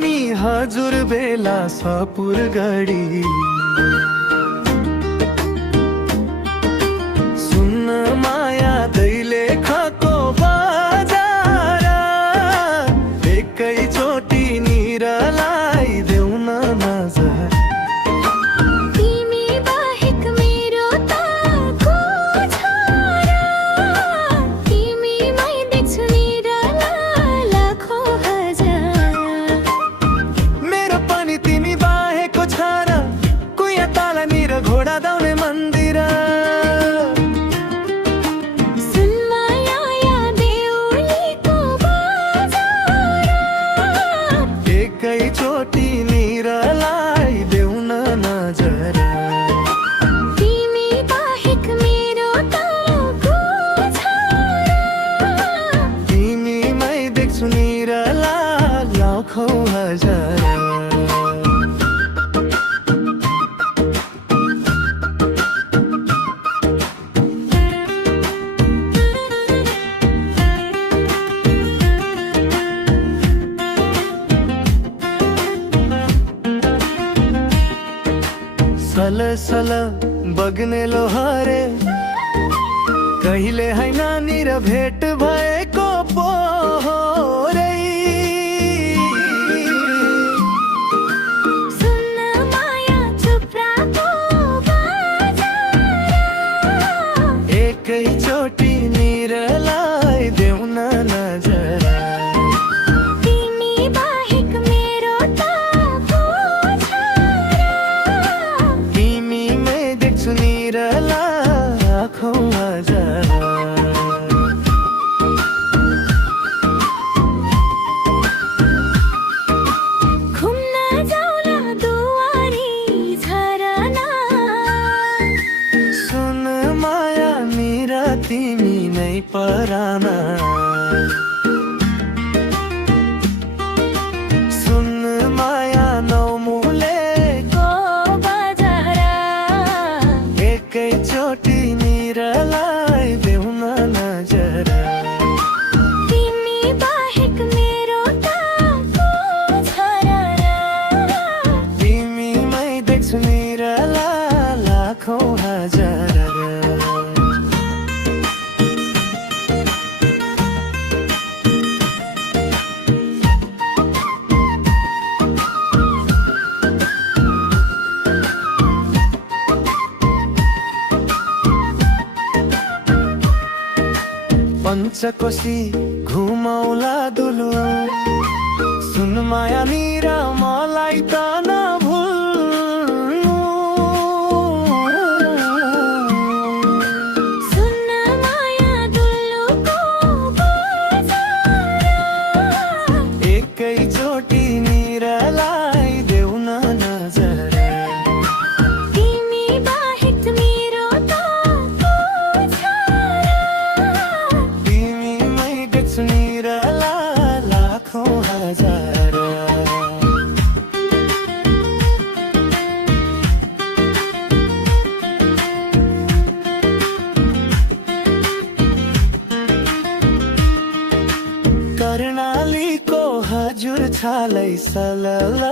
नि हजुर बेला सपुर गढी सुन्न माया दैले खको बजार एकैचोटि निरलाई देऊ न नजर घोडा दाउने मन्दिर एकैचोटि निरलाई देऊ न नजर तिमी बाहेक मेरो त को छ तिमीमै देख्छु निरला लाखौँ हजार सल सल बग्ने लोहरे कहिले हैन निर भेट भएको पोहोरै सुन्न माया चुप्राको बजार एकैचोटि निरलाई देऊ न नजर तिमी बाहेक मेरो त को छ तिमीमै देख्छु निरला लाखौँ हजार घुम्न जाउला दुवारी झरना सुन माया मेरा तिमी नै पराना सुन माया नौमुलेको बजार एकैचोटि निरलाई देऊ न नजर तिमी बाहेक मेरो त को छ तिमीमै देख्छु निरला लाखौँ हजार पञ्चकोशी घुमौला दुलु सुन माया निर मलाई त नभुल्नु सुन्न माया दुल्लुको बजार एकैचोटि निरलाई देऊ न नजर तिमी बाहेक मेरो त को छ तिमीमै देख्छु निरला लाखौँ हजार कर्णालीको हजुर छालै सलल